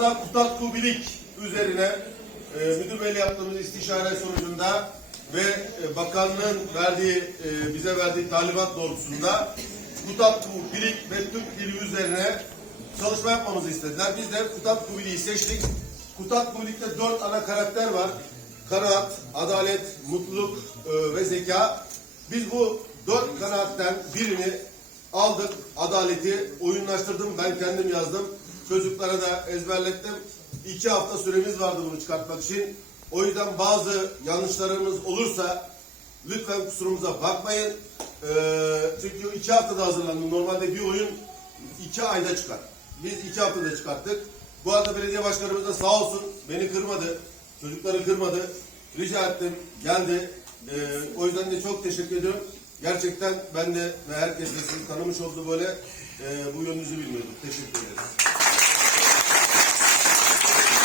okulumuzda Kutat Kubilik üzerine e, müdür beyle yaptığımız istişare sonucunda ve e, bakanlığın verdiği e, bize verdiği talimat doğrultusunda Kutat Kubilik ve Türk dili üzerine çalışma yapmamızı istediler. Biz de Kutat Kubilik'i seçtik. Kutat Kubilik'te dört ana karakter var. Kanaat, adalet, mutluluk e, ve zeka. Biz bu dört kanaatten birini aldık. Adaleti oyunlaştırdım. Ben kendim yazdım. Çocuklara da ezberlettim. İki hafta süremiz vardı bunu çıkartmak için. O yüzden bazı yanlışlarımız olursa lütfen kusurumuza bakmayın. Ee, çünkü iki haftada hazırlandı. Normalde bir oyun iki ayda çıkar. Biz iki haftada çıkarttık. Bu arada belediye başkanımız da sağ olsun beni kırmadı. Çocukları kırmadı. Rica ettim. Geldi. Ee, o yüzden de çok teşekkür ediyorum. Gerçekten ben de ve herkes de sizi tanımış oldu böyle. Ee, bu yönünüzü bilmiyorduk. Teşekkür ederiz.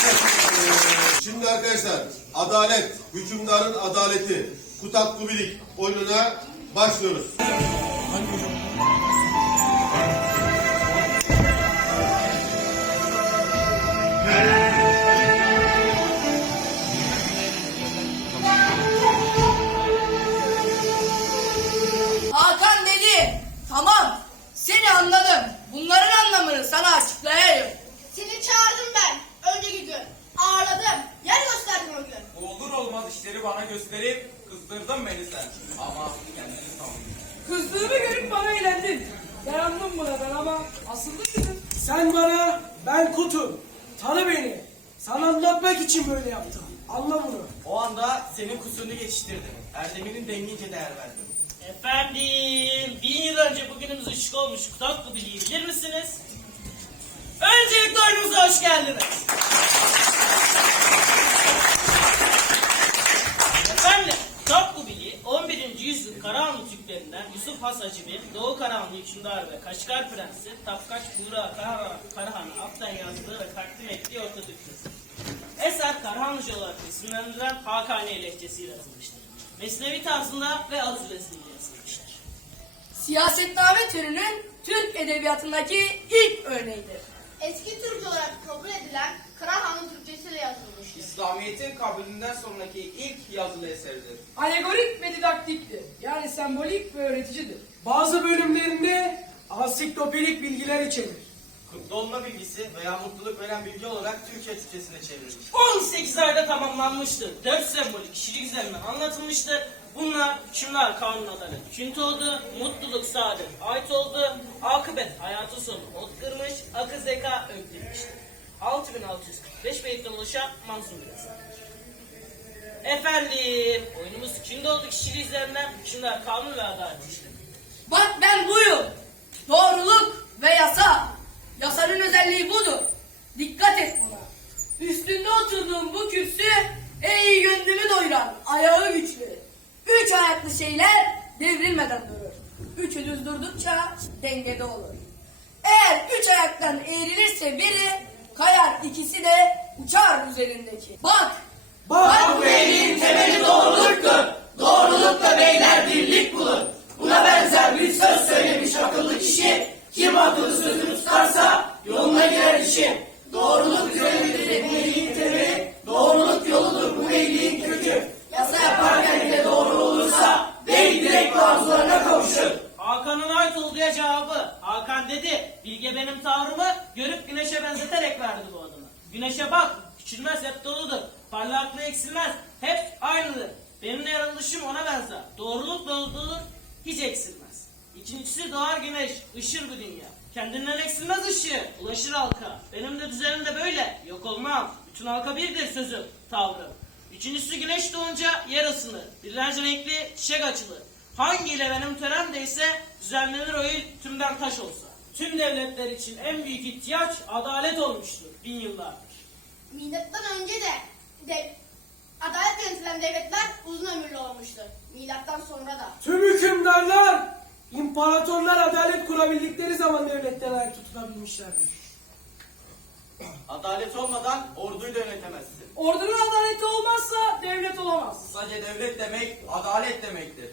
Ee, Şimdi arkadaşlar adalet, hükümdarın adaleti, Kutat Kubilik oyununa başlıyoruz. Savun. Kızdığımı görüp bana eğlendin. Dayandım buna ben ama asıllı kızım. Sen bana, ben Kutu. Tanı beni. Sana anlatmak için böyle yaptım. Anla bunu. O anda senin kusurunu geçiştirdim. Erdeminin dengince değer verdim. Efendim, bin yıl önce bugünümüz ışık olmuş Kutak Kubili'yi bilir misiniz? Öncelikle oyunumuza hoş geldiniz. Efendim, Kutak Kubili 11. yüzyıl Karahanlı Türklerinden Yusuf Has Hacıbi, Doğu Karahanlı hükümdarı ve Kaşgar Prensi Tapkaç Buğra Karahan, aptan yazdığı ve takdim ettiği Ortatürkçesi. Eser Karahanlıca olarak isimlendirilen Hakani lehçesiyle yazılmıştır. Mesnevi tarzında ve aruz vezniyle yazılmıştır. Siyasetname türünün Türk edebiyatındaki ilk örneğidir. Eski Türkçe olarak kabul edilen Karahanlı Türkçesiyle yazılmıştır. İslamiyet'in kabulünden sonraki ilk yazılı eseridir. Alegorik ve didaktiktir. Yani sembolik ve öğreticidir. Bazı bölümlerinde ansiklopedik bilgiler içerir. Kutlu olma bilgisi veya mutluluk veren bilgi olarak Türkiye Türkçesine çevrilmiş. 18 ayda tamamlanmıştır. 4 sembolik kişilik üzerinden anlatılmıştır. Bunlar hükümler kanun adalet. Çünkü oldu, mutluluk saadet, ait oldu, akıbet hayatı sonu ot kırmış, akıl zeka önkirmiştir. 6645 beyitten oluşan Mansur Yazı. Efendim, oyunumuz kimde oldu kişiliği üzerinden hükümler kanun ve adalet işte. Bak ben buyum. Üç ayaklı şeyler devrilmeden durur. Üçü düz durdukça dengede olur. Eğer üç ayaktan eğrilirse biri kayar ikisi de uçar üzerindeki. Bak Bak, bu elin temeli doğruluktur. Doğrulukla beyler birlik bulur. Buna benzer bir söz söylemiş akıllı kişi. Kim akıllı sözünü tutarsa yoluna girer işi. Bilge benim tavrımı görüp güneşe benzeterek verdi bu adımı. Güneşe bak, küçülmez hep doludur. Parlaklığı eksilmez, hep aynıdır. Benim yaratılışım ona benzer. Doğruluk doludur, hiç eksilmez. İkincisi doğar güneş, ışır bu dünya. Kendinden eksilmez ışığı, ulaşır halka. Benim de düzenim de böyle, yok olmam. Bütün halka birdir sözüm, tavrım. Üçüncüsü güneş doğunca yer ısınır. Binlerce renkli çiçek açılır. Hangiyle benim töremdeyse düzenlenir o il tümden taş olsa. Tüm devletler için en büyük ihtiyaç adalet olmuştur bin yıllardır. Milattan önce de, de adalet yönetilen devletler uzun ömürlü olmuştur. Milattan sonra da. tüm hükümdarlar, imparatorlar adalet kurabildikleri zaman devletten ayak tutunabilmişlerdir. Adalet olmadan orduyu da yönetemezsin. Ordunun adaleti olmazsa devlet olamaz. Sadece devlet demek adalet demektir.